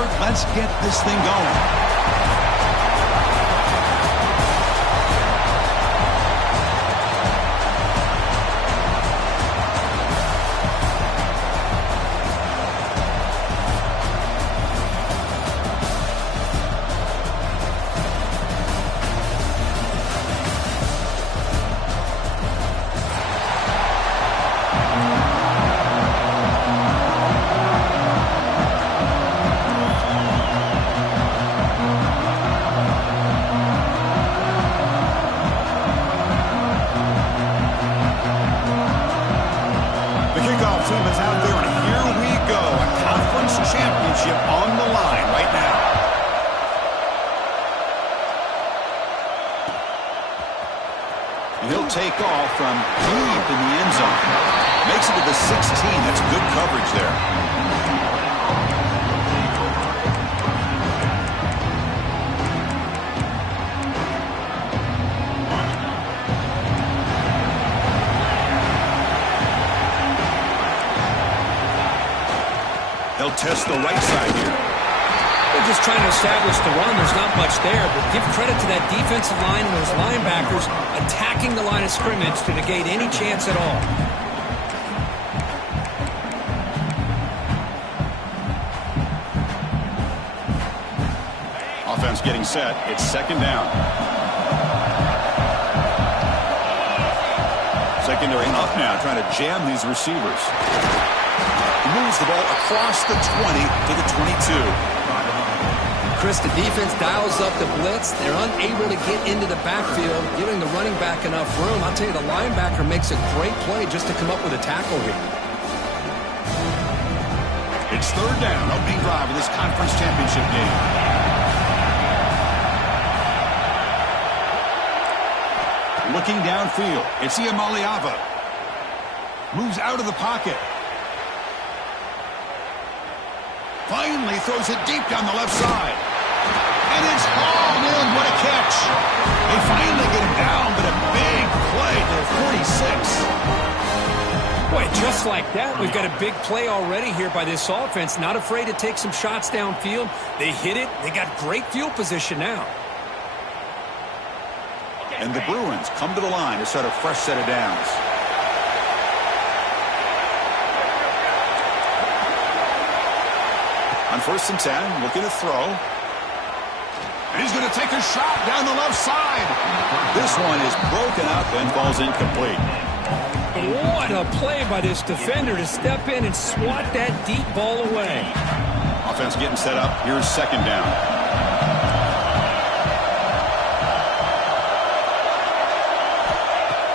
Kurt, let's get this thing going. Team is out there, and here we go. A conference championship on the line right now. He'll take off from deep in the end zone. Makes it to the 16. That's good coverage there. They'll test the right side here. They're just trying to establish the run. There's not much there, but give credit to that defensive line and those linebackers attacking the line of scrimmage to negate any chance at all. Offense getting set. It's second down. Secondary up now, trying to jam these receivers. Moves the ball across the 20 to the 22. Chris, the defense dials up the blitz. They're unable to get into the backfield, giving the running back enough room. I'll tell you, the linebacker makes a great play just to come up with a tackle here. It's third down, opening drive of this conference championship game. Looking downfield, it's Iamaleava. Moves out of the pocket. Finally throws it deep down the left side. And it's hauled in. What a catch. They finally get him down, but a big play to 46. Boy, just like that, we've got a big play already here by this offense. Not afraid to take some shots downfield. They hit it. They got great field position now. And the Bruins come to the line to start a fresh set of downs. On 1st and 10, looking to throw. And he's going to take a shot down the left side. This one is broken up and falls incomplete. What a play by this defender to step in and swat that deep ball away. Offense getting set up. Here's second down.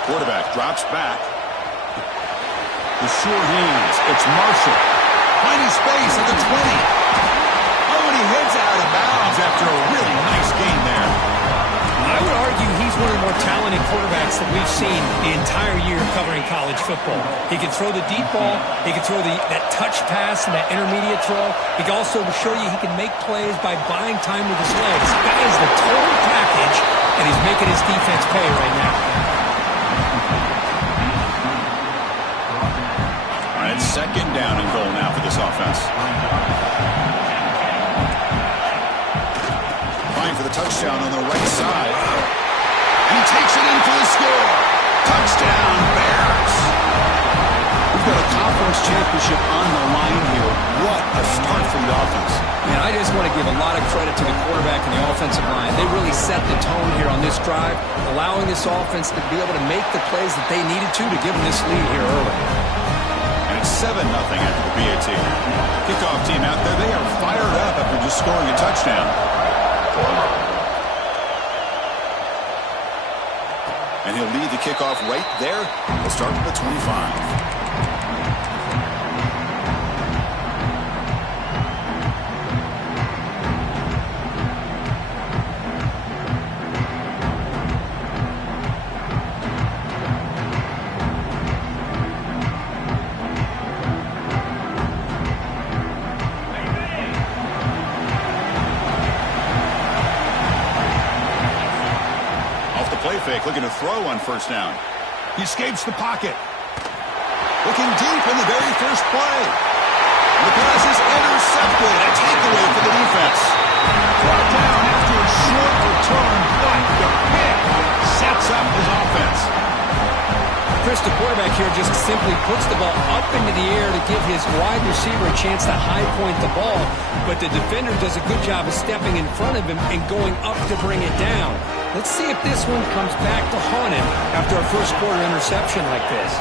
Quarterback drops back. The sure hands. It's Marshall. Finding space at the 20. Oh, and he heads out of bounds after a really nice game there. I would argue he's one of the more talented quarterbacks that we've seen the entire year covering college football. He can throw the deep ball. He can throw that touch pass and that intermediate throw. He can also show you he can make plays by buying time with his legs. That is the total package, and he's making his defense pay right now. It's second down and goal now for this offense. Trying for the touchdown on the right side. And he takes it in for the score. Touchdown, Bears. We've got a conference championship on the line here. What a start for the offense. Man, I just want to give a lot of credit to the quarterback and the offensive line. They really set the tone here on this drive, allowing this offense to be able to make the plays that they needed to give them this lead here early. 7-0 after the PAT. Kickoff team out there, they are fired up after just scoring a touchdown. And he'll lead the kickoff right there. We'll start with the 25. Looking to throw on first down. He escapes the pocket. Looking deep in the very first play. The pass is intercepted. A takeaway for the the quarterback here just simply puts the ball up into the air to give his wide receiver a chance to high point the ball, but the defender does a good job of stepping in front of him and going up to bring it down. Let's see if this one comes back to haunt him after a first quarter interception like this.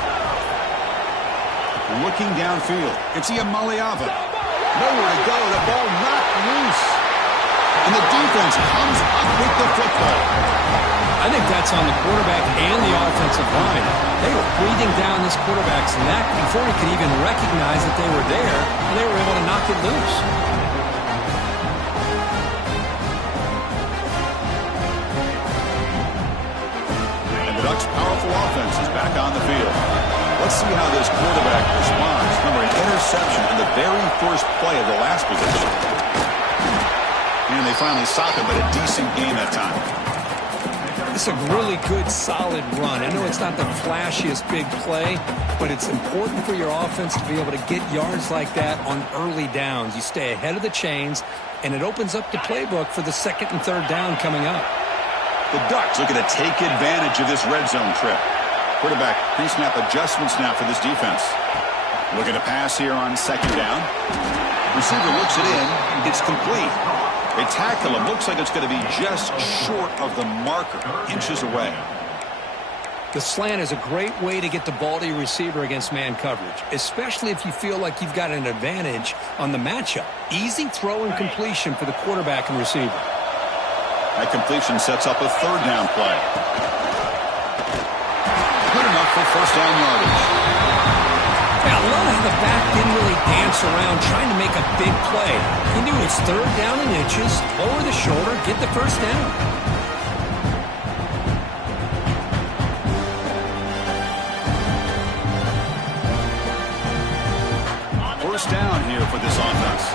Looking downfield, it's Iamaleava. Nowhere to go, the ball knocked loose. And the defense comes up with the football. I think that's on the quarterback and the offensive line. They were breathing down this quarterback's neck before he could even recognize that they were there, and they were able to knock it loose. And the Ducks' powerful offense is back on the field. Let's see how this quarterback responds. Remember, an interception in the very first play of the last possession. And they finally stop it, but a decent game that time. It's a really good, solid run. I know it's not the flashiest big play, but it's important for your offense to be able to get yards like that on early downs. You stay ahead of the chains, and it opens up the playbook for the second and third down coming up. The Ducks looking to take advantage of this red zone trip. Quarterback pre-snap adjustments now for this defense. Looking to pass here on second down. Receiver looks it in. It's complete. They tackle him. Looks like it's going to be just short of the marker, inches away. The slant is a great way to get the ball to your receiver against man coverage, especially if you feel like you've got an advantage on the matchup. Easy throw and completion for the quarterback and receiver. That completion sets up a third down play. Good enough for first down yardage. Yeah, I love how the back didn't really dance around trying to make a big play. He knew it's third down in inches, lower the shoulder, get the first down. First down here for this offense.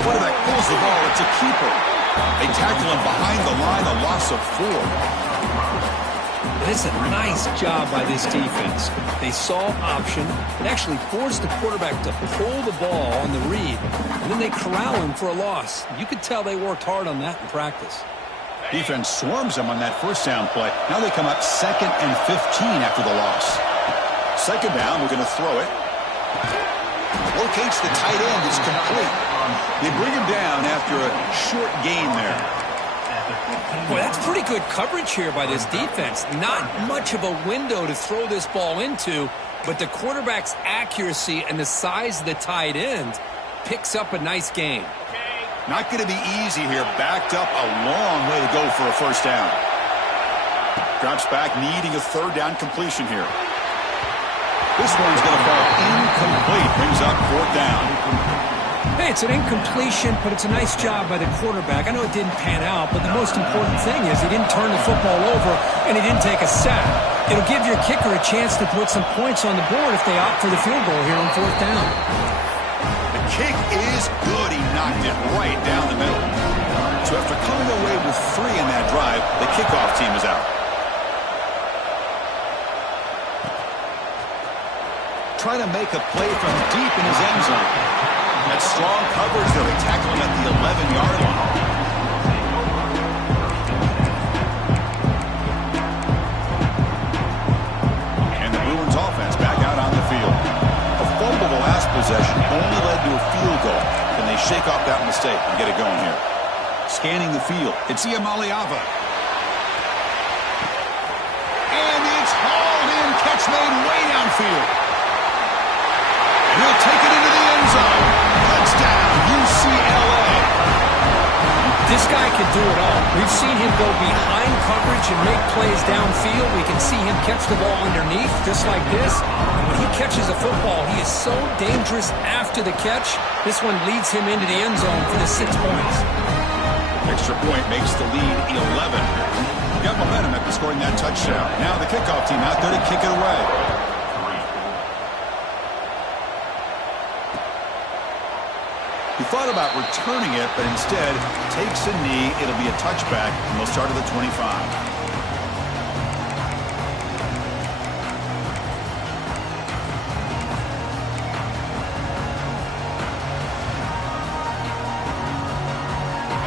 Quarterback pulls the ball. It's a keeper. They tackle him behind the line, a loss of 4. It's a nice job by this defense. They saw option. It actually forced the quarterback to pull the ball on the read, and then they corral him for a loss. You could tell they worked hard on that in practice. Defense swarms them on that first down play. Now they come up 2nd and 15 after the loss. Second down, we're going to throw it. Locates the tight end. It's complete. They bring him down after a short gain there. Boy, that's pretty good coverage here by this defense. Not much of a window to throw this ball into, but the quarterback's accuracy and the size of the tight end picks up a nice gain. Not going to be easy here. Backed up a long way to go for a first down. Drops back, needing a third down completion here. This one's going to fall incomplete. Brings up fourth down. Hey, it's an incompletion, but it's a nice job by the quarterback. I know it didn't pan out, but the most important thing is he didn't turn the football over and he didn't take a sack. It'll give your kicker a chance to put some points on the board if they opt for the field goal here on fourth down. The kick is good. He knocked it right down the middle. So after coming away with 3 in that drive, the kickoff team is out. Trying to make a play from deep in his end zone. That strong coverage there. They tackle him at the 11-yard line. And the Bruins offense back out on the field. A fumble the last possession only led to a field goal. Can they shake off that mistake and get it going here? Scanning the field. It's Iamaleava. And it's hauled in. Catch made way downfield. And he'll take it into the end zone. Touchdown, UCLA. This guy can do it all. We've seen him go behind coverage and make plays downfield. We can see him catch the ball underneath, just like this. And when he catches a football, he is so dangerous after the catch. This one leads him into the end zone for the 6 points. Extra point makes the lead 11. Got momentum after scoring that touchdown. Now the kickoff team out there to kick it away. He thought about returning it, but instead takes a knee. It'll be a touchback, and they'll start at the 25.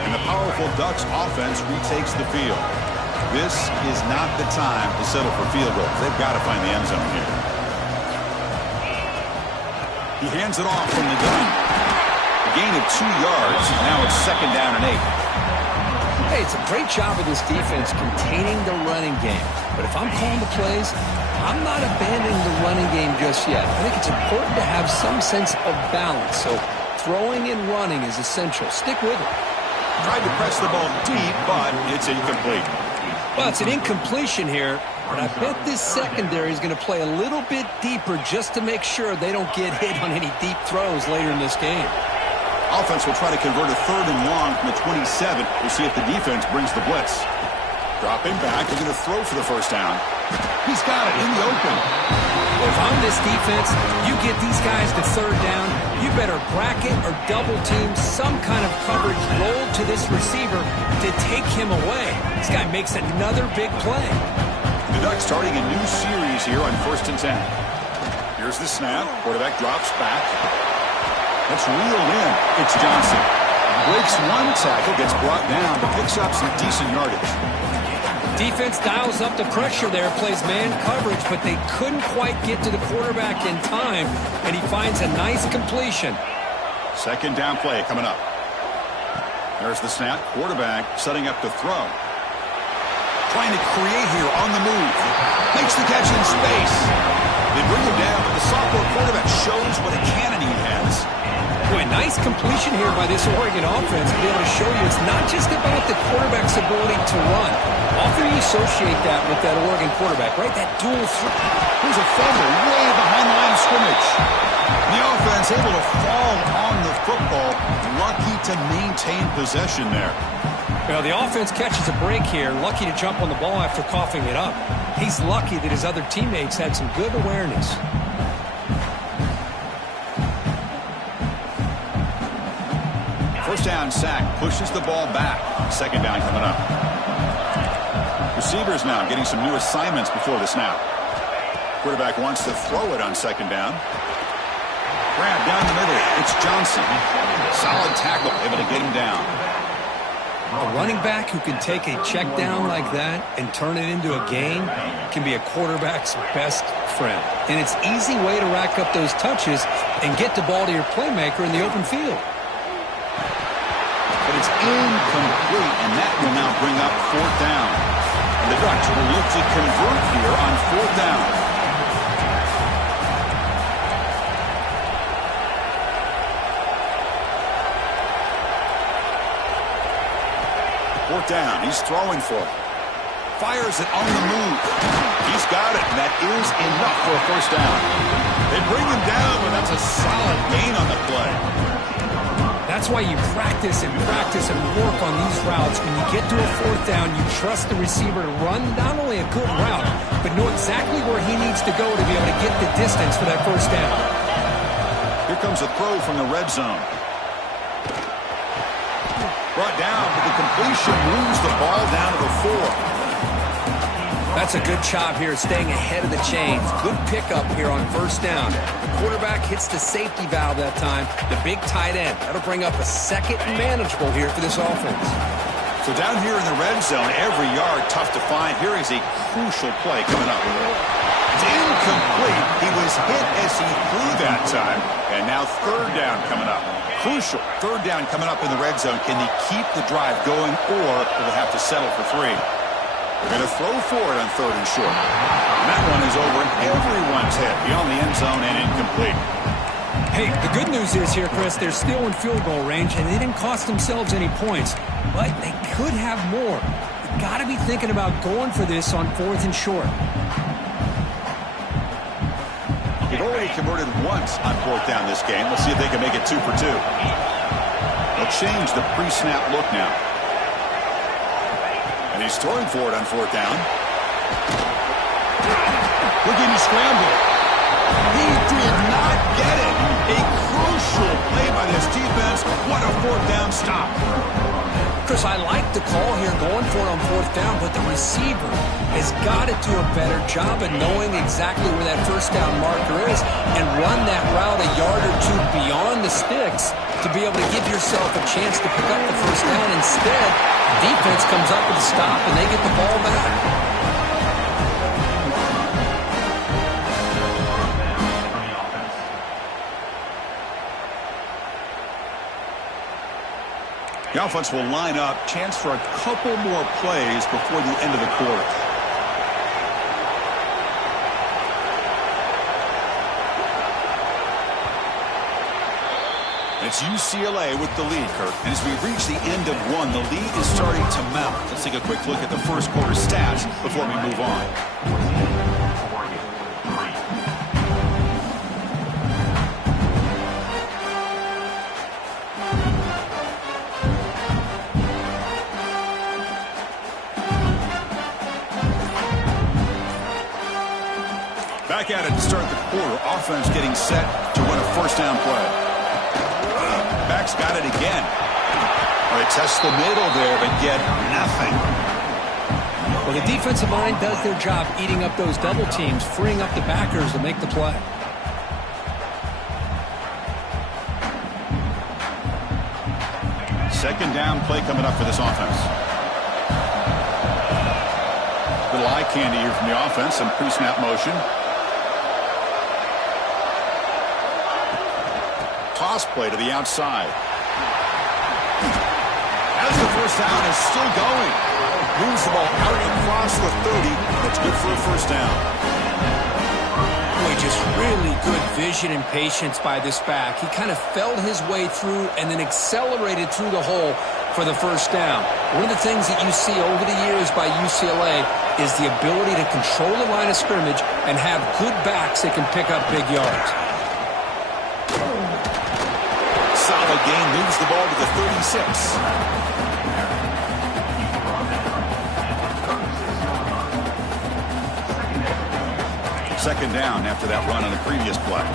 And the powerful Ducks offense retakes the field. This is not the time to settle for field goals. They've got to find the end zone here. He hands it off from the gun. A gain of 2 yards. Now it's 2nd down and 8. Hey, it's a great job of this defense containing the running game. But if I'm calling the plays, I'm not abandoning the running game just yet. I think it's important to have some sense of balance. So throwing and running is essential. Stick with it. Tried to press the ball deep, but it's incomplete. Well, it's an incompletion here, but I bet this secondary is going to play a little bit deeper just to make sure they don't get hit on any deep throws later in this game. Offense will try to convert a 3rd and long from the 27. We'll see if the defense brings the blitz. Dropping back, they're going to throw for the 1st down. He's got it in the open. If I'm this defense, you get these guys to 3rd down, you better bracket or double team some kind of coverage rolled to this receiver to take him away. This guy makes another big play. The Ducks starting a new series here on 1st and 10. Here's the snap. Quarterback drops back. That's reeled in. It's Johnson. Breaks 1 tackle, gets brought down, but picks up some decent yardage. Defense dials up the pressure there, plays man coverage, but they couldn't quite get to the quarterback in time, and he finds a nice completion. 2nd down play coming up. There's the snap. Quarterback setting up to throw. Trying to create here on the move. Makes the catch in space. They bring him down, but the sophomore quarterback shows what a cannon he has. Boy, nice completion here by this Oregon offense to be able to show you it's not just about the quarterback's ability to run. Often you associate that with that Oregon quarterback, right? That dual threat. Here's a fumble way behind the line of scrimmage. The offense able to fall on the football. Lucky to maintain possession there. Well, the offense catches a break here. Lucky to jump on the ball after coughing it up. He's lucky that his other teammates had some good awareness. First down sack pushes the ball back. 2nd down coming up. Receivers now getting some new assignments before the snap. Quarterback wants to throw it on 2nd down. Grab down the middle. It's Johnson. Solid tackle, able to get him down. A running back who can take a check down like that and turn it into a gain can be a quarterback's best friend. And it's an easy way to rack up those touches and get the ball to your playmaker in the open field. But it's incomplete, and that will now bring up 4th down. And the Ducks will look to convert here on 4th down. Fourth down, he's throwing for it. Fires it on the move. He's got it, and that is enough for a 1st down. They bring him down, but that's a solid gain on the play. That's why you practice and work on these routes. When you get to a 4th down, you trust the receiver to run not only a good route, but know exactly where he needs to go to be able to get the distance for that 1st down. Here comes a throw from the red zone. Brought down, but the completion moves the ball down to the 4. That's a good job here staying ahead of the chains. Good pickup here on 1st down. The quarterback hits the safety valve that time. The big tight end. That'll bring up a 2nd and manageable here for this offense. So down here in the red zone, every yard tough to find. Here is a crucial play coming up. It's incomplete. He was hit as he threw that time. And now 3rd down coming up. Crucial 3rd down coming up in the red zone. Can they keep the drive going, or will they have to settle for 3? They're going to throw for it on 3rd and short. And that one is over, and everyone's hit beyond the end zone and incomplete. Hey, the good news is here, Chris, they're still in field goal range, and they didn't cost themselves any points. But they could have more. You've got to be thinking about going for this on 4th and short. They've already converted once on 4th down this game. Let's see if they can make it 2 for 2. They'll change the pre-snap look now. And he's throwing for it on 4th down. Looking to scramble. He did not get it. A crucial play by this defense. What a 4th down stop. Chris, I like the call here going for it on 4th down, but the receiver has got to do a better job of knowing exactly where that 1st down marker is and run that route a yard or 2 beyond the sticks to be able to give yourself a chance to pick up the first down. Instead, defense comes up with a stop, and they get the ball back. The offense will line up. Chance for a couple more plays before the end of the quarter. It's UCLA with the lead, Kirk. And as we reach the end of one, the lead is starting to mount. Let's take a quick look at the first quarter stats before we move on. Back at it to start the quarter. Offense getting set to run a first down play. Back's got it again. They test the middle there, but get nothing. Well, the defensive line does their job eating up those double teams, freeing up the backers to make the play. Second down play coming up for this offense. Little eye candy here from the offense. Some pre-snap motion. Toss play to the outside. As the first down is still going. Moves the ball out across the 30. That's good for a first down. Boy, just really good vision and patience by this back. He kind of felt his way through and then accelerated through the hole for the first down. One of the things that you see over the years by UCLA is the ability to control the line of scrimmage and have good backs that can pick up big yards. Solid gain, moves the ball to the 36. Second down after that run on the previous play.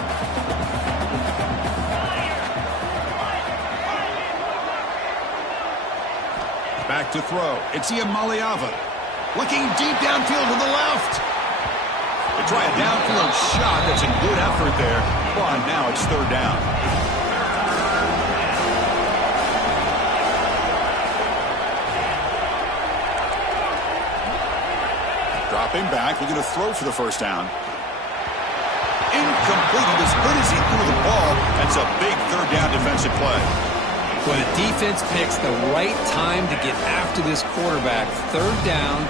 Back to throw. It's Iamaleava. Looking deep downfield to the left. They try a downfield shot. That's a good effort there. But now it's third down. Dropping back, looking to throw for the first down. Incomplete. As good as he threw the ball, that's a big third down defensive play. Well, the defense picks the right time to get after this quarterback. Third down,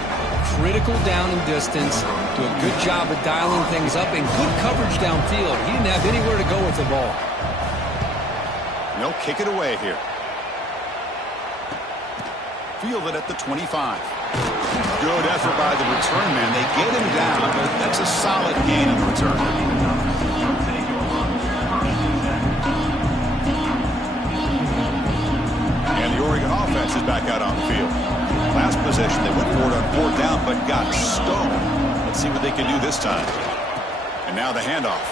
critical down and distance. Do a good job of dialing things up and good coverage downfield. He didn't have anywhere to go with the ball. They'll kick it away here. Fielded at the 25. Good effort by the return man. They get him down, but that's a solid gain in the return. And the Oregon offense is back out on the field. Last possession, they went for it on fourth down, but got stoned. Let's see what they can do this time. And now the handoff.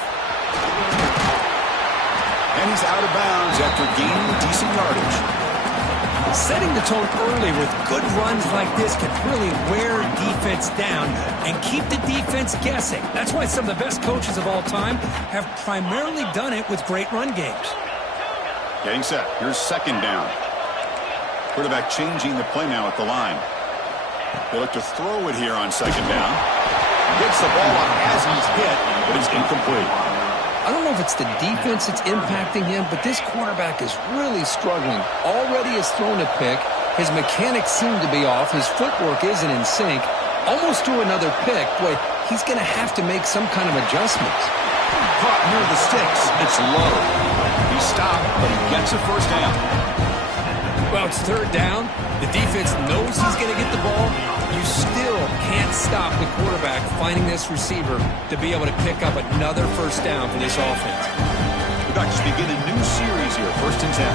And he's out of bounds after gaining decent yardage. Setting the tone early with good runs like this can really wear defense down and keep the defense guessing. That's why some of the best coaches of all time have primarily done it with great run games. Getting set. Here's second down. Quarterback changing the play now at the line. They look to throw it here on second down. Gets the ball up as he's hit, but it's incomplete. I don't know if it's the defense that's impacting him, but this quarterback is really struggling. Already has thrown a pick. His mechanics seem to be off. His footwork isn't in sync. Almost threw another pick. Boy, he's going to have to make some kind of adjustments. Caught near the sticks. It's low. He stopped, but he gets a first down. Well, it's third down. The defense knows he's going to get the ball. You still can't stop the quarterback finding this receiver to be able to pick up another first down for this offense. The Ducks begin a new series here, 1st and 10.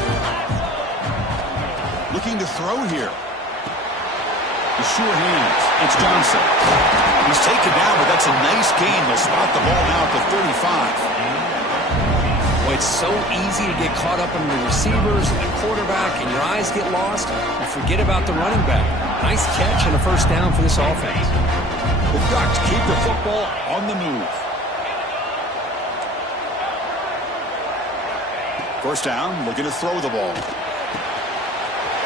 Looking to throw here. The sure hands. It's Johnson. He's taken down, but that's a nice gain. They'll spot the ball now at the 35. Well, it's so easy to get caught up in the receivers and the quarterback, and your eyes get lost. You forget about the running back. Nice catch and a first down for this offense. The Ducks keep the football on the move. First down, looking to throw the ball.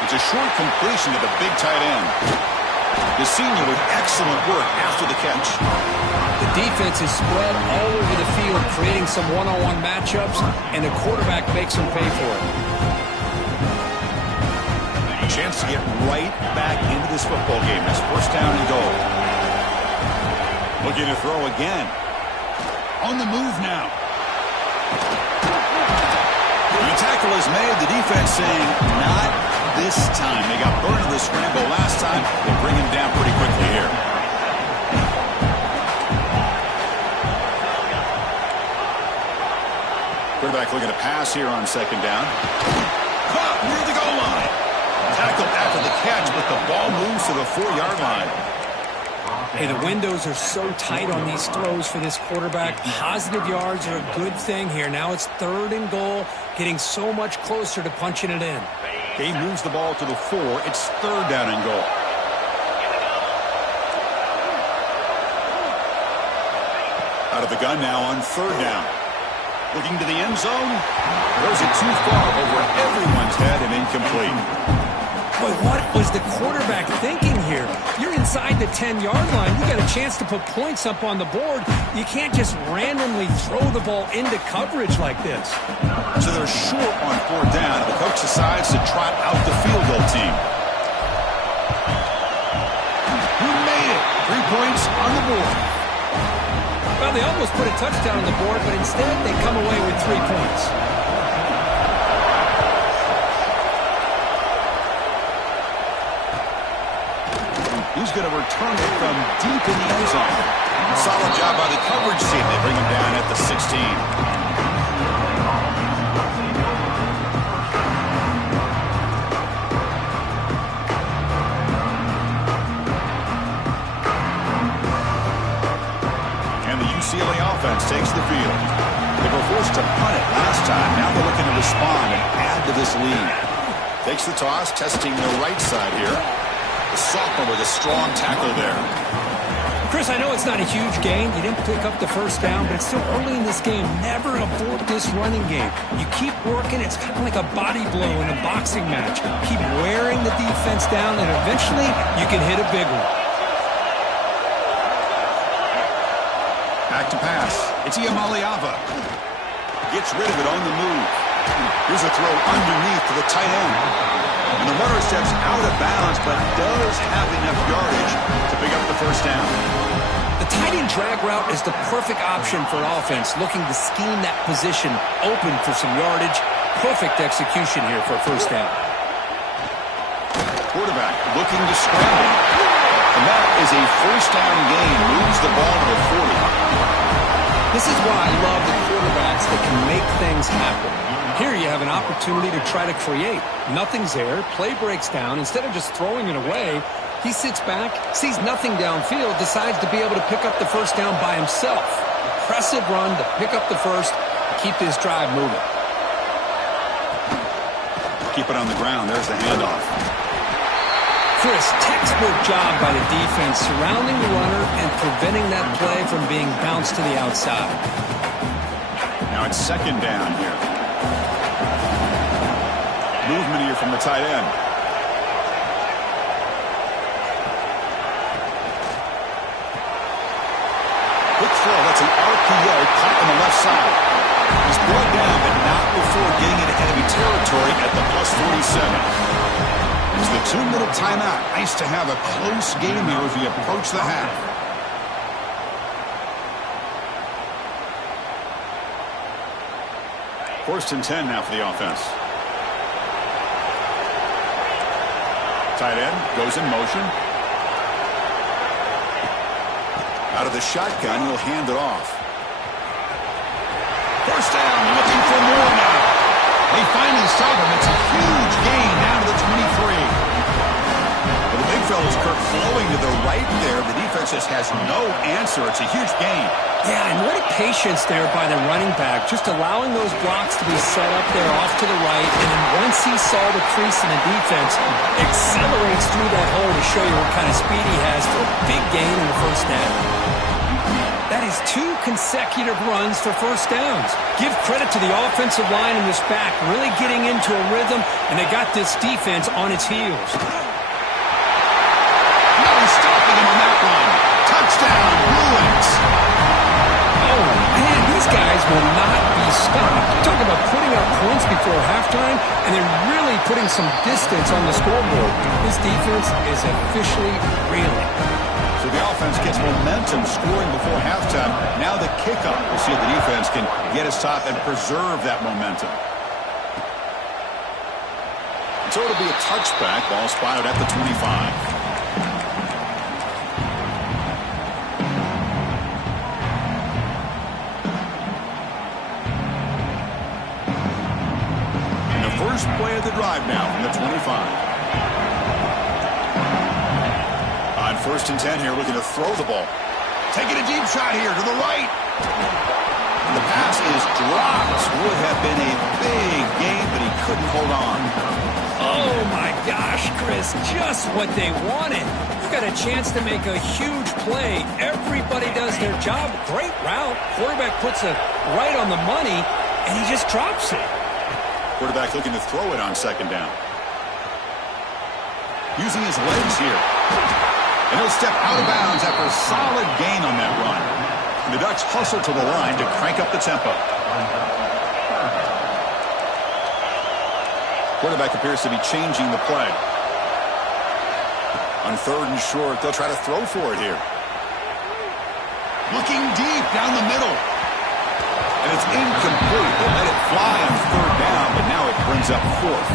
It's a short completion to the big tight end. The senior with excellent work after the catch. The defense is spread all over the field, creating some one-on-one matchups, and the quarterback makes them pay for it. A chance to get right back into this football game. That's first down and goal. Looking to throw again. On the move now. The tackle is made. The defense saying, not this time. They got burned in the scramble last time. They bring him down pretty quickly here. Quarterback looking to pass here on second down. Caught near the goal line. Tackled after the catch, but the ball moves to the 4-yard line. Hey, the windows are so tight on these throws for this quarterback. Positive yards are a good thing here. Now it's 3rd and goal, getting so much closer to punching it in. He moves the ball to the 4. It's 3rd down and goal. Out of the gun now on 3rd down. Looking to the end zone. Throws it too far over everyone's head and incomplete. Boy, what was the quarterback thinking here? You're inside the 10-yard line. You got a chance to put points up on the board. You can't just randomly throw the ball into coverage like this. So they're short on 4th down, and the coach decides to trot out the field goal team. Who made it? 3 points on the board. Well, they almost put a touchdown on the board, but instead they come away with 3 points. He's going to return it from deep in the end zone. Solid job by the coverage team. They bring him down at the 16. And the UCLA offense takes the field. They were forced to punt it last time. Now they're looking to respond and add to this lead. Takes the toss, testing the right side here. The sophomore with a strong tackle there. Chris, I know it's not a huge gain. You didn't pick up the first down, but it's still early in this game. Never abort this running game. You keep working. It's kind of like a body blow in a boxing match. Keep wearing the defense down, and eventually you can hit a big one. Back to pass. It's Iamaleava. Gets rid of it on the move. Here's a throw underneath to the tight end. And the runner steps out of bounds, but does have enough yardage to pick up the first down. The tight end drag route is the perfect option for an offense looking to scheme that position open for some yardage. Perfect execution here for a first down. Quarterback looking to scramble. And that is a first down gain. Moves the ball to the 40. This is why I love the quarterbacks that can make things happen. Here you have an opportunity to try to create. Nothing's there. Play breaks down. Instead of just throwing it away, he sits back, sees nothing downfield, decides to be able to pick up the first down by himself. Impressive run to pick up the first, keep this drive moving. Keep it on the ground. There's the handoff. Chris, textbook job by the defense surrounding the runner and preventing that play from being bounced to the outside. Now it's second down here. Movement here from the tight end. Quick throw. That's an RPO caught on the left side. He's brought down, but not before getting into enemy territory at the +47. It's the 2-minute timeout. Nice to have a close game here as we approach the half. First and 10 now for the offense. Tight end goes in motion. Out of the shotgun, he'll hand it off. First down, looking for more now. They finally stop him. It's a huge gain down to the 23. Well, the big fella's Kirk flowing to the right there. The defense just has no answer. It's a huge gain. Yeah, and what a patience there by the running back, just allowing those blocks to be set up there off to the right, and then once he saw the crease in the defense, accelerates through that hole to show you what kind of speed he has for a big gain in the first down. That is has 2 consecutive runs for first downs. Give credit to the offensive line in this back, really getting into a rhythm, and they got this defense on its heels. No stopping him on that one. Touchdown, Bruins. Oh, man, these guys will not be stopped. Talk about putting up points before halftime, and then really putting some distance on the scoreboard. This defense is officially reeling. So the offense gets momentum scoring before halftime. Now the kickoff. We'll see if the defense can get a stop and preserve that momentum. And so it'll be a touchback. Ball spotted at the 25. First play of the drive now from the 25. On 1st and 10 here, looking to throw the ball. Taking a deep shot here to the right. The pass is dropped. Would have been a big game, but he couldn't hold on. Oh, my gosh, Chris, just what they wanted. You got a chance to make a huge play. Everybody does their job. Great route. Quarterback puts it right on the money, and he just drops it. Quarterback looking to throw it on 2nd down. Using his legs here. And he'll step out of bounds after a solid gain on that run. And the Ducks hustle to the line to crank up the tempo. Quarterback appears to be changing the play. On 3rd and short, they'll try to throw for it here. Looking deep down the middle. And it's incomplete. They let it fly on 3rd down, but now it brings up 4th.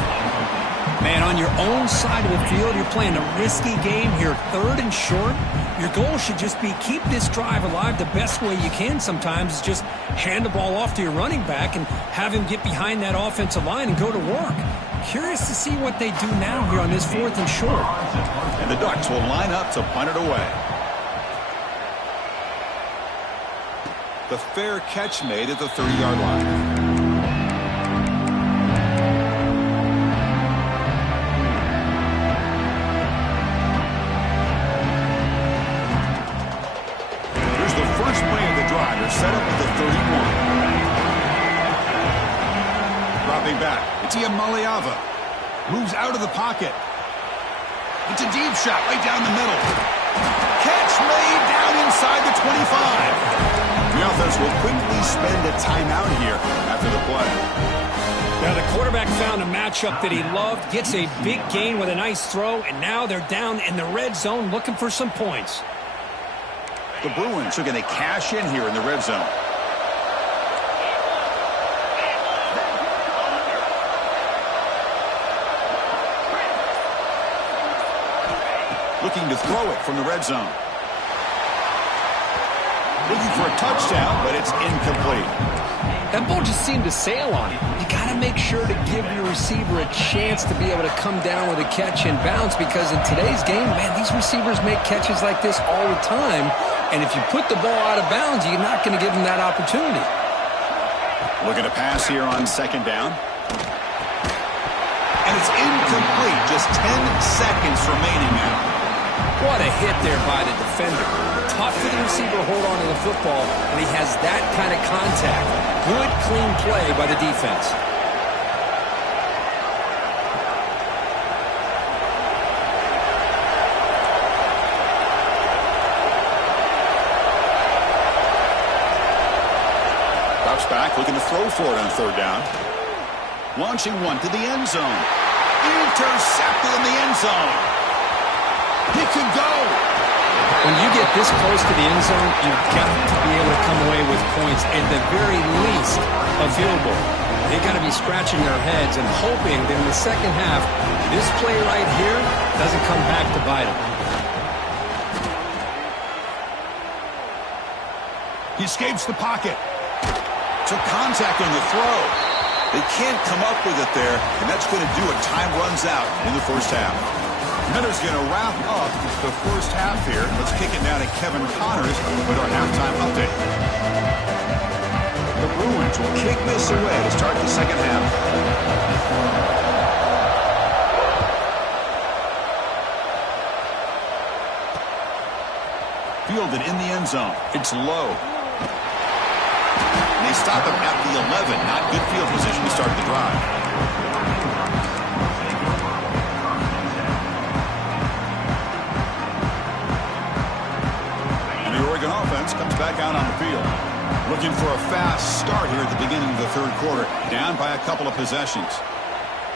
Man, on your own side of the field, you're playing a risky game here. 3rd and short. Your goal should just be keep this drive alive the best way you can sometimes is just hand the ball off to your running back and have him get behind that offensive line and go to work. Curious to see what they do now here on this 4th and short. And the Ducks will line up to punt it away. The fair catch made at the 30-yard line. Here's the first play of the drive. They're set up at the 31. Dropping back. It's Maliava. Moves out of the pocket. It's a deep shot right down the middle. Catch made down inside the 25. The offense will quickly spend a timeout here after the play. Now the quarterback found a matchup that he loved, gets a big gain with a nice throw, and now they're down in the red zone looking for some points. The Bruins are going to cash in here in the red zone. Looking to throw it from the red zone. Looking for a touchdown, but it's incomplete. That ball just seemed to sail on him. You got to make sure to give your receiver a chance to be able to come down with a catch and bounce because in today's game, man, these receivers make catches like this all the time. And if you put the ball out of bounds, you're not going to give them that opportunity. Looking to pass here on 2nd down. And it's incomplete. Just 10 seconds remaining now. What a hit there by the defender. Tough for the receiver to hold on to the football when he has that kind of contact. Good, clean play by the defense. Drops back, looking to throw for it on 3rd down. Launching one to the end zone. Intercepted in the end zone. He could go. When you get this close to the end zone, you've got to be able to come away with points, at the very least, a field goal. They've got to be scratching their heads and hoping that in the second half, this play right here doesn't come back to bite them. He escapes the pocket. Took contact on the throw. They can't come up with it there, and that's going to do it. Time runs out in the first half. Miller's going to wrap up the first half here. Let's kick it now to Kevin Connors with our halftime update. The Bruins will kick this away to start the second half. Fielded in the end zone. It's low. They stop him at the 11. Not good field position to start the drive. And the Oregon offense comes back out on the field. Looking for a fast start here at the beginning of the third quarter. Down by a couple of possessions.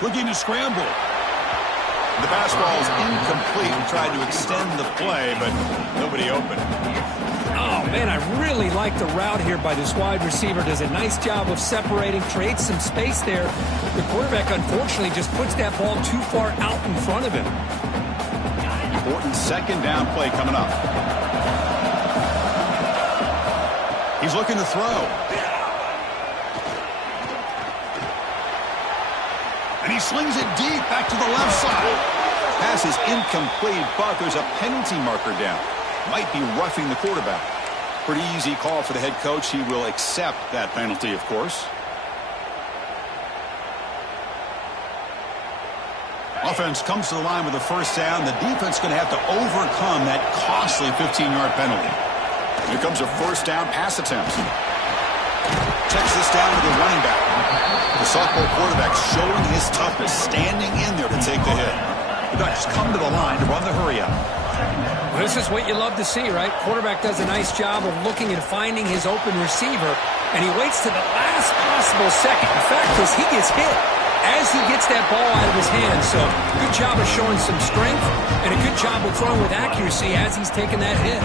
Looking to scramble. The pass ball is incomplete. Tried to extend the play, but nobody open. Oh, man, I really like the route here by this wide receiver. Does a nice job of separating, creates some space there. The quarterback, unfortunately, just puts that ball too far out in front of him. Important second down play coming up. He's looking to throw. And he slings it deep back to the left side. Pass is incomplete, but there's a penalty marker down. Might be roughing the quarterback. Pretty easy call for the head coach. He will accept that penalty, of course. Offense comes to the line with a first down. The defense is going to have to overcome that costly 15-yard penalty. Here comes a first down pass attempt. Checks this down to the running back. The sophomore quarterback showing his toughness, standing in there to take the hit. The Ducks come to the line to run the hurry-up. Well, this is what you love to see, right? Quarterback does a nice job of looking and finding his open receiver, and he waits to the last possible second. The fact is he gets hit as he gets that ball out of his hand. So good job of showing some strength and a good job of throwing with accuracy as he's taking that hit.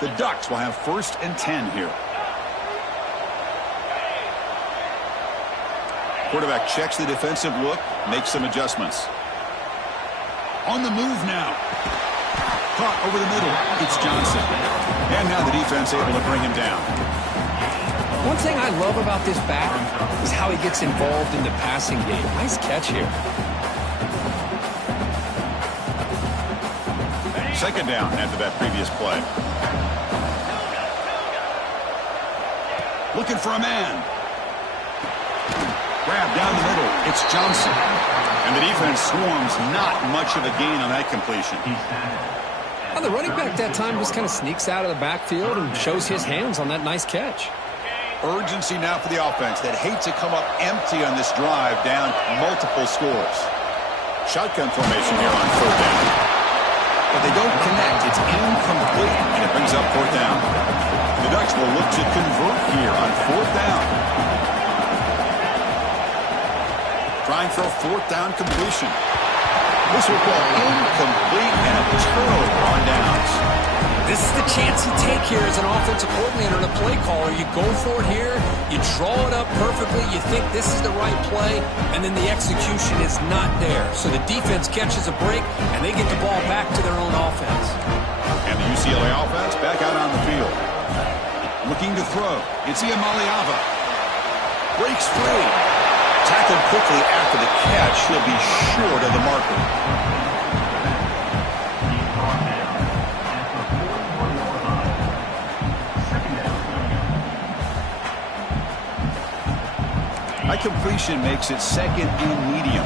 The Ducks will have 1st and 10 here. Quarterback checks the defensive look, makes some adjustments. On the move now. Caught over the middle. It's Johnson. And now the defense able to bring him down. One thing I love about this back is how he gets involved in the passing game. Nice catch here. Second down after that previous play. Looking for a man. Grab down the middle. It's Johnson. And the defense swarms. Not much of a gain on that completion. Well, the running back that time just kind of sneaks out of the backfield and shows his hands on that nice catch. Urgency now for the offense that hates to come up empty on this drive, down multiple scores. Shotgun formation here on 4th down. But they don't connect. It's incomplete, and it brings up 4th down. The Ducks will look to convert here on 4th down. Trying for a 4th down completion. This will go incomplete and a turnover on downs. This is the chance you take here as an offensive coordinator and a play caller. You go for it here, you draw it up perfectly, you think this is the right play, and then the execution is not there. So the defense catches a break, and they get the ball back to their own offense. And the UCLA offense back out on the field. Looking to throw. It's Iamaleava. Breaks free. Tackled quickly after the catch. He'll be short of the marker. That completion makes it 2nd and medium.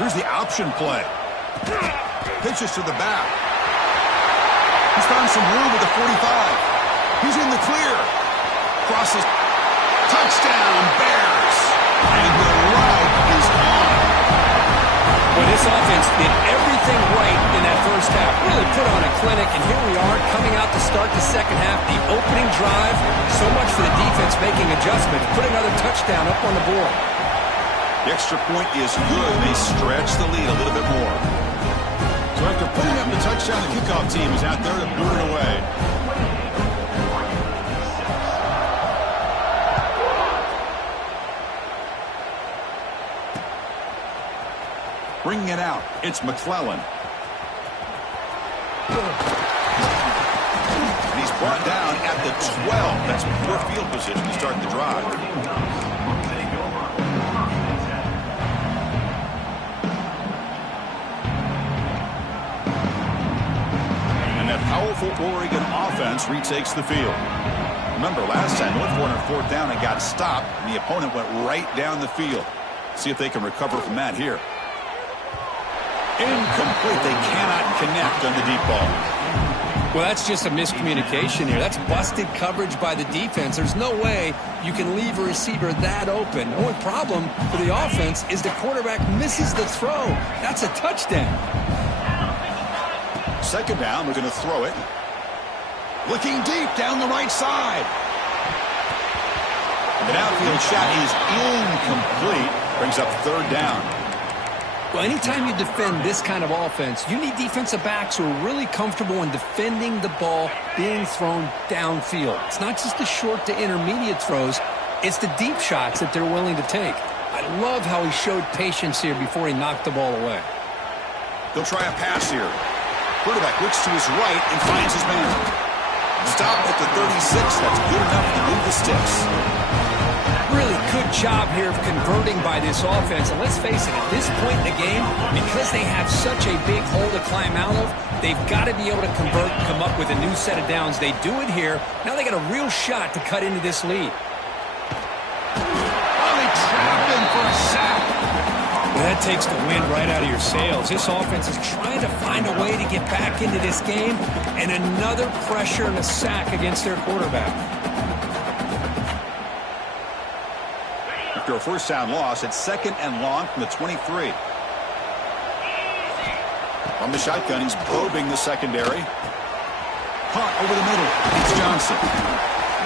Here's the option play. Pitches to the back. He's found some room with the 45. He's in the clear. Crosses. Touchdown, Bears. And the route is on. Well, this offense did everything right in that first half. Really put on a clinic, and here we are coming out to start the second half. The opening drive, so much for the defense making adjustments. Put another touchdown up on the board. The extra point is good. They stretch the lead a little bit more. So after putting up the touchdown, the kickoff team is out there to boot it away. Bringing it out, it's McClellan. And he's brought down at the 12. That's poor field position to start the drive. powerful Oregon offense retakes the field. Remember, last time, they went for it on fourth down and got stopped, and the opponent went right down the field. See if they can recover from that here. Incomplete. They cannot connect on the deep ball. Well, that's just a miscommunication here. That's busted coverage by the defense. There's no way you can leave a receiver that open. The only problem for the offense is the quarterback misses the throw. That's a touchdown. Second down, we're going to throw it. Looking deep down the right side. The outfield shot is incomplete. Brings up third down. Well, anytime you defend this kind of offense, you need defensive backs who are really comfortable in defending the ball being thrown downfield. It's not just the short to intermediate throws. It's the deep shots that they're willing to take. I love how he showed patience here before he knocked the ball away. They'll try a pass here. Quarterback looks to his right and finds his man. Stop at the 36. That's good enough to move the sticks. Really good job here of converting by this offense. And let's face it, at this point in the game, because they have such a big hole to climb out of, they've got to be able to convert and come up with a new set of downs. They do it here. Now they got a real shot to cut into this lead. Oh, they trap him for a sack. Well, that takes the wind right out of your sails. This offense is trying to find a way to get back into this game, and another pressure and a sack against their quarterback. After a first down loss, it's second and long from the 23. From the shotgun, he's probing the secondary. Caught over the middle. It's Johnson.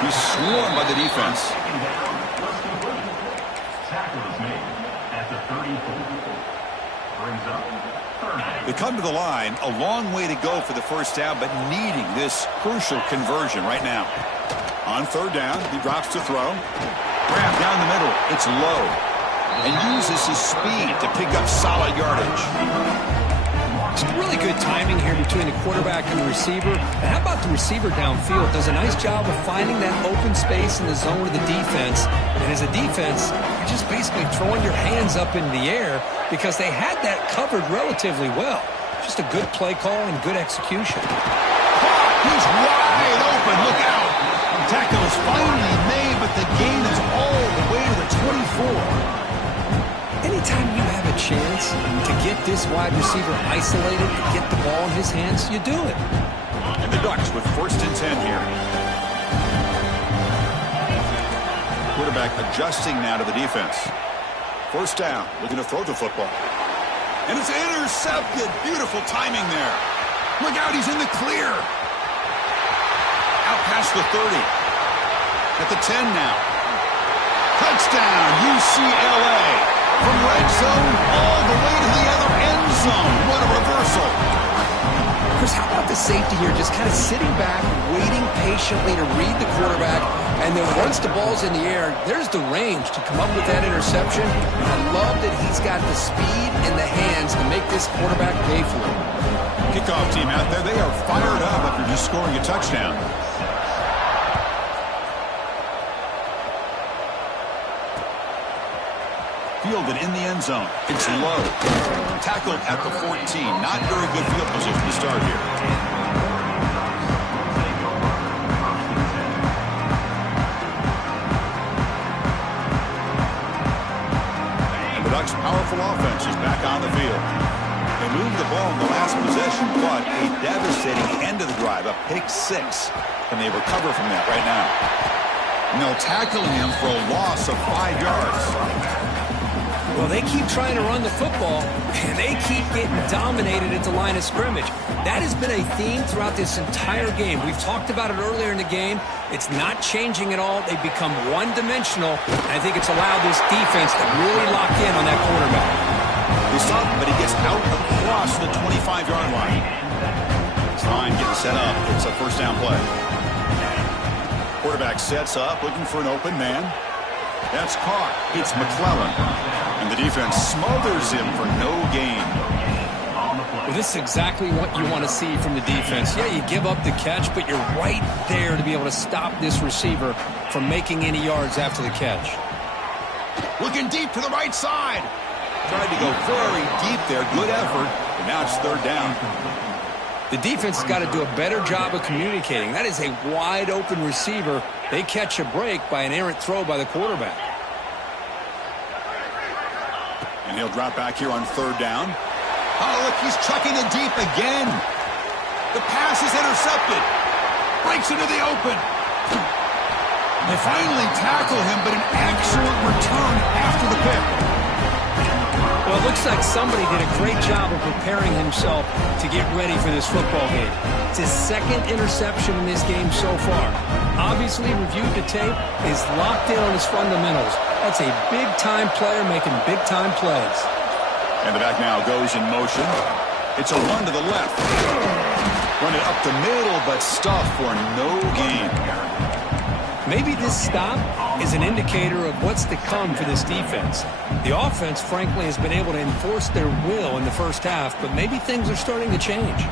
He's swarmed by the defense. They come to the line, a long way to go for the first down, but needing this crucial conversion right now. On third down, he drops to throw. Grab down the middle. It's low. And uses his speed to pick up solid yardage. Some really good timing here between the quarterback and the receiver. And how about the receiver downfield? Does a nice job of finding that open space in the zone of the defense. And as a defense, you're just basically throwing your hands up in the air because they had that covered relatively well. Just a good play call and good execution. He's wide open. Look out. The tackle is finally made, but the gain is all the way to the 24. Anytime you have a chance to get this wide receiver isolated, to get the ball in his hands, you do it. And the Ducks with first and 10 here. Quarterback adjusting now to the defense. First down, looking to throw the football. And it's intercepted. Beautiful timing there. Look out, he's in the clear. Out past the 30. At the 10 now. Touchdown, UCLA. From red zone all the way to the other end zone. What a reversal. Chris, how about the safety here? Just kind of sitting back, waiting patiently to read the quarterback. And then once the ball's in the air, there's the range to come up with that interception. I love that he's got the speed and the hands to make this quarterback pay for it. Kickoff team out there, they are fired up after just scoring a touchdown. Fielded in the end zone. It's low. Tackled at the 14. Not very good field position to start here. And the Ducks' powerful offense is back on the field. They moved the ball in the last possession, but a devastating end of the drive, a pick six. Can they recover from that right now? And they'll tackle him for a loss of 5 yards. Well, they keep trying to run the football, and they keep getting dominated at the line of scrimmage. That has been a theme throughout this entire game. We've talked about it earlier in the game. It's not changing at all. They've become one-dimensional. I think it's allowed this defense to really lock in on that quarterback. He stopped, but he gets out across the 25-yard line. Time getting set up. It's a first down play. Quarterback sets up, looking for an open man. That's caught. It's McClellan. And the defense smothers him for no gain. Well, this is exactly what you want to see from the defense. Yeah, you give up the catch, but you're right there to be able to stop this receiver from making any yards after the catch. Looking deep to the right side. Tried to go very deep there. Good effort. And now it's third down. The defense has got to do a better job of communicating. That is a wide-open receiver. They catch a break by an errant throw by the quarterback. And he'll drop back here on third down. Oh, look, he's chucking it deep again. The pass is intercepted. Breaks into the open. They finally tackle him, but an excellent return after the pick. Well, it looks like somebody did a great job of preparing himself to get ready for this football game. It's his second interception in this game so far. Obviously, reviewed the tape, is locked in on his fundamentals. That's a big-time player making big-time plays. And the back now goes in motion. It's a run to the left. Run it up the middle, but stuff for no gain. Maybe this stop is an indicator of what's to come for this defense. The offense, frankly, has been able to enforce their will in the first half, but maybe things are starting to change.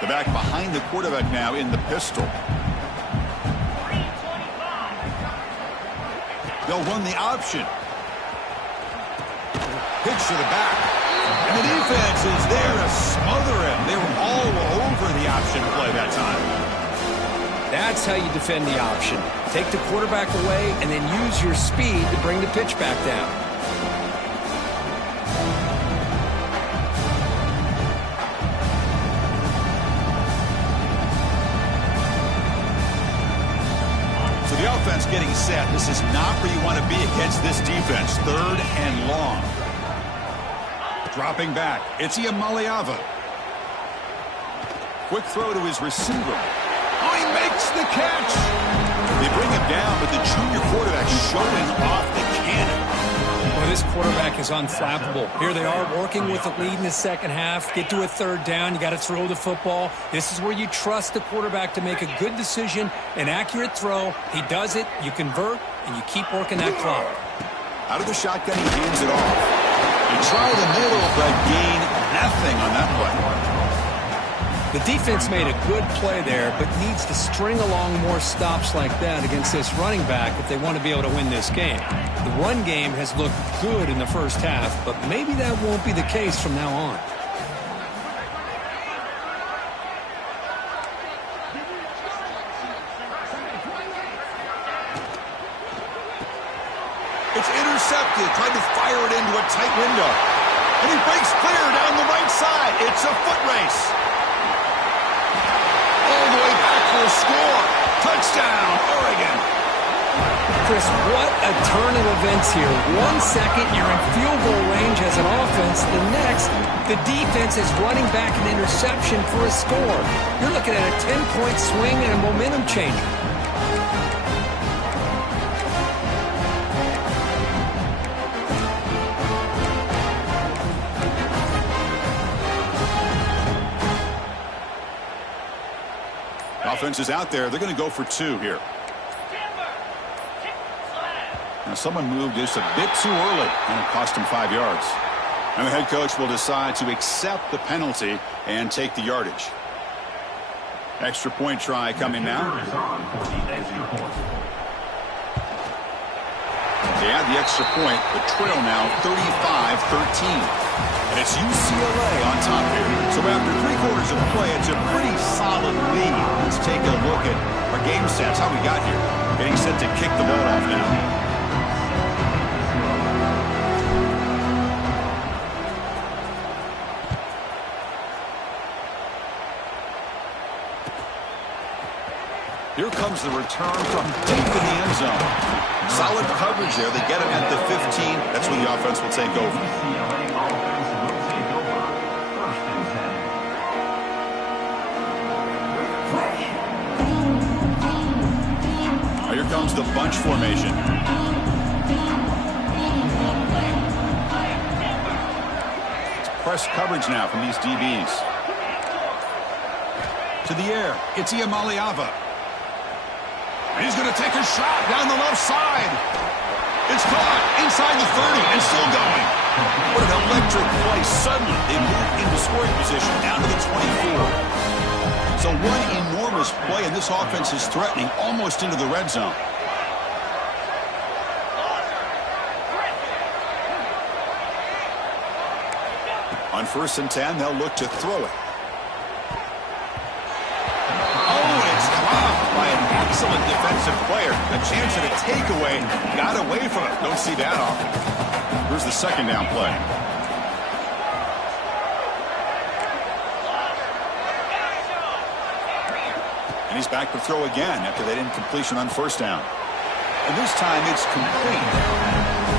The back behind the quarterback now in the pistol. They'll run the option. Pitch to the back. And the defense is there to smother him. They were all over the option play that time. That's how you defend the option. Take the quarterback away and then use your speed to bring the pitch back down. So the offense getting set. This is not where you want to be against this defense. Third and long. Dropping back, it's Iamaleava. Quick throw to his receiver. Oh, he makes the catch. They bring him down, but the junior quarterback showing off the cannon. Well, this quarterback is unflappable. Here they are working with the lead in the second half. Get to a third down, you got to throw the football. This is where you trust the quarterback to make a good decision, an accurate throw. He does it, you convert, and you keep working that clock. Out of the shotgun, he hands it off. He tried the middle, but gained nothing on that play. The defense made a good play there, but needs to string along more stops like that against this running back if they want to be able to win this game. The run game has looked good in the first half, but maybe that won't be the case from now on. It's intercepted, tried to fire it into a tight window. And he breaks clear down the right side. It's a foot race. All the way back for a score. Touchdown, Oregon. Chris, what a turn of events here. 1 second, you're in field goal range as an offense. The next, the defense is running back an interception for a score. You're looking at a 10-point swing and a momentum changer. Offense is out there. They're going to go for two here. Now someone moved just a bit too early, and it cost him 5 yards. And the head coach will decide to accept the penalty and take the yardage. Extra point try coming now. They add the extra point. The trail now 35-13. And it's UCLA on top here. So after 3/4 of play, it's a pretty solid lead. Let's take a look at our game stats, how we got here. Getting set to kick the ball off now. Here comes the return from deep in the end zone. Solid coverage there. They get him at the 15. That's when the offense will take over. Here comes the bunch formation. It's press coverage now from these DBs. To the air, it's Iamaleava. And he's going to take a shot down the left side. It's caught inside the 30 and still going. What an electric play. Suddenly, they move into scoring position down to the 24. So one enormous play, and this offense is threatening almost into the red zone. On 1st and 10, they'll look to throw it. Oh, it's dropped by an excellent defensive player. A chance at a takeaway. Got away from it. Don't see that often. Here's the 2nd down play. And he's back to throw again after that incompletion on 1st down. And this time it's complete.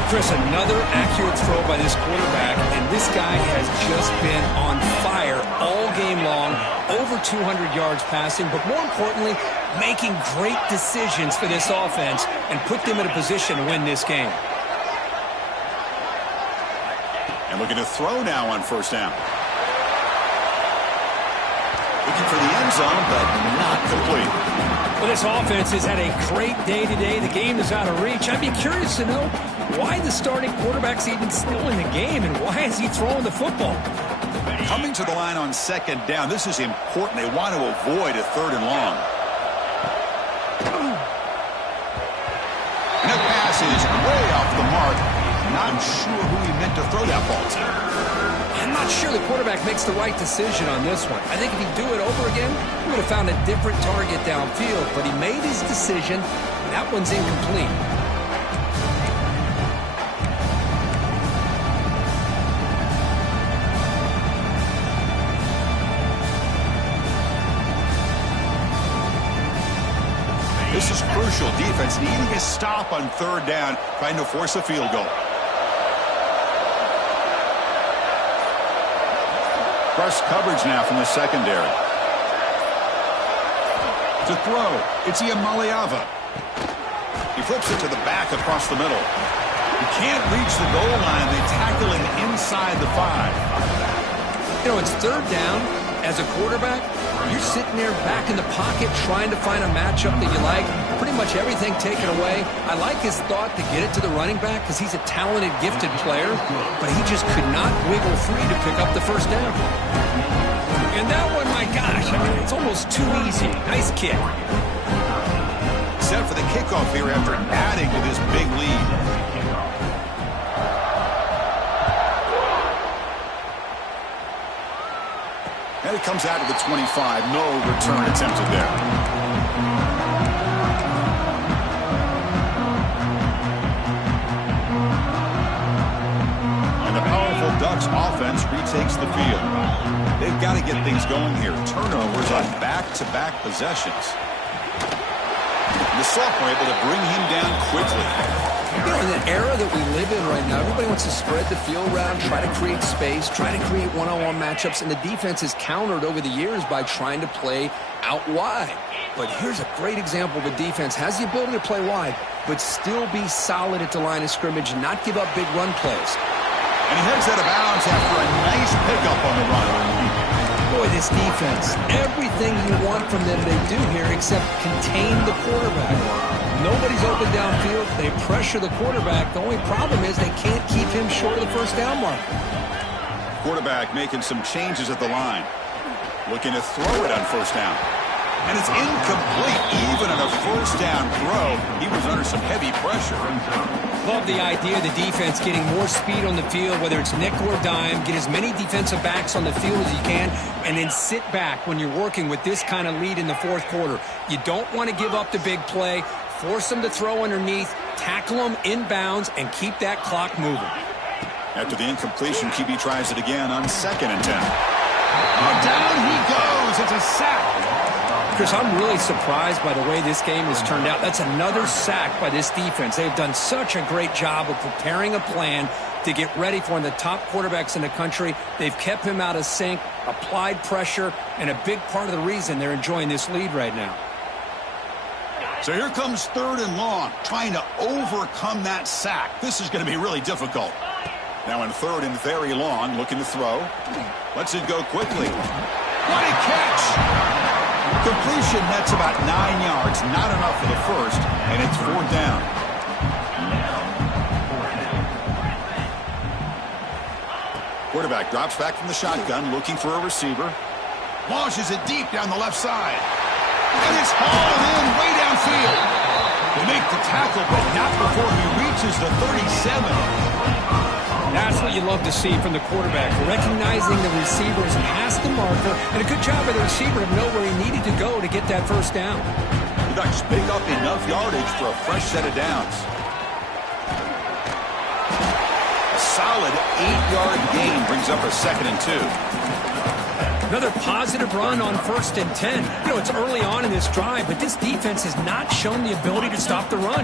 Chris, another accurate throw by this quarterback, and this guy has just been on fire all game long, over 200 yards passing, but more importantly, making great decisions for this offense and put them in a position to win this game. And looking to throw now on 1st down. Looking for the end zone, but not complete. Well, this offense has had a great day today. The game is out of reach. I'd be curious to know why the starting quarterback's even still in the game, and why is he throwing the football? Coming to the line on 2nd down, this is important. They want to avoid a 3rd and long. And that pass is way off the mark. Not sure who he meant to throw that ball to. I'm not sure the quarterback makes the right decision on this one. I think if he'd do it over again, he would have found a different target downfield, but he made his decision. That one's incomplete. This is crucial. Defense needing a stop on 3rd down, trying to force a field goal. Press coverage now from the secondary. To throw, it's Iamaleava. He flips it to the back across the middle. He can't reach the goal line. They tackle him inside the 5. You know, it's 3rd down. As a quarterback, you're sitting there back in the pocket trying to find a matchup that you like. Pretty much everything taken away. I like his thought to get it to the running back because he's a talented, gifted player, but he just could not wiggle free to pick up the 1st down. And that one, my gosh, I mean, it's almost too easy. Nice kick. Set for the kickoff here after adding to this big lead. And it comes out to the 25. No return attempted there. And the powerful Ducks offense retakes the field. They've got to get things going here. Turnovers on back-to-back possessions. The sophomore able to bring him down quickly. You know, in the era that we live in right now, everybody wants to spread the field around, try to create space, try to create one-on-one matchups, and the defense is countered over the years by trying to play out wide. But here's a great example of a defense has the ability to play wide, but still be solid at the line of scrimmage and not give up big run plays. And he heads out of bounds after a nice pickup on the run. Boy, this defense, everything you want from them they do here except contain the quarterback. Nobody's open downfield. They pressure the quarterback. The only problem is they can't keep him short of the 1st down mark. Quarterback making some changes at the line. Looking to throw it on 1st down. And it's incomplete. Even on a 1st down throw, he was under some heavy pressure. Love the idea of the defense getting more speed on the field, whether it's nickel or dime, get as many defensive backs on the field as you can, and then sit back when you're working with this kind of lead in the 4th quarter. You don't want to give up the big play, force them to throw underneath, tackle them inbounds, and keep that clock moving. After the incompletion, QB tries it again on 2nd and 10. Oh, down he goes. It's a sack. Chris, I'm really surprised by the way this game has turned out. That's another sack by this defense. They've done such a great job of preparing a plan to get ready for one of the top quarterbacks in the country. They've kept him out of sync, applied pressure, and a big part of the reason they're enjoying this lead right now. So here comes 3rd and long, trying to overcome that sack. This is going to be really difficult. Now in 3rd and very long, looking to throw. Lets it go quickly. What a catch! Completion nets about 9 yards, not enough for the 1st, and it's 4th down. Quarterback drops back from the shotgun, looking for a receiver. Launches it deep down the left side. And it's hauled in way downfield. They make the tackle, but not before he reaches the 37. That's what you love to see from the quarterback, recognizing the receiver's past the marker, and a good job by the receiver to know where he needed to go to get that first down. The Ducks pick up enough yardage for a fresh set of downs. A solid 8-yard gain brings up a 2nd and 2. Another positive run on 1st and 10. You know, it's early on in this drive, but this defense has not shown the ability to stop the run.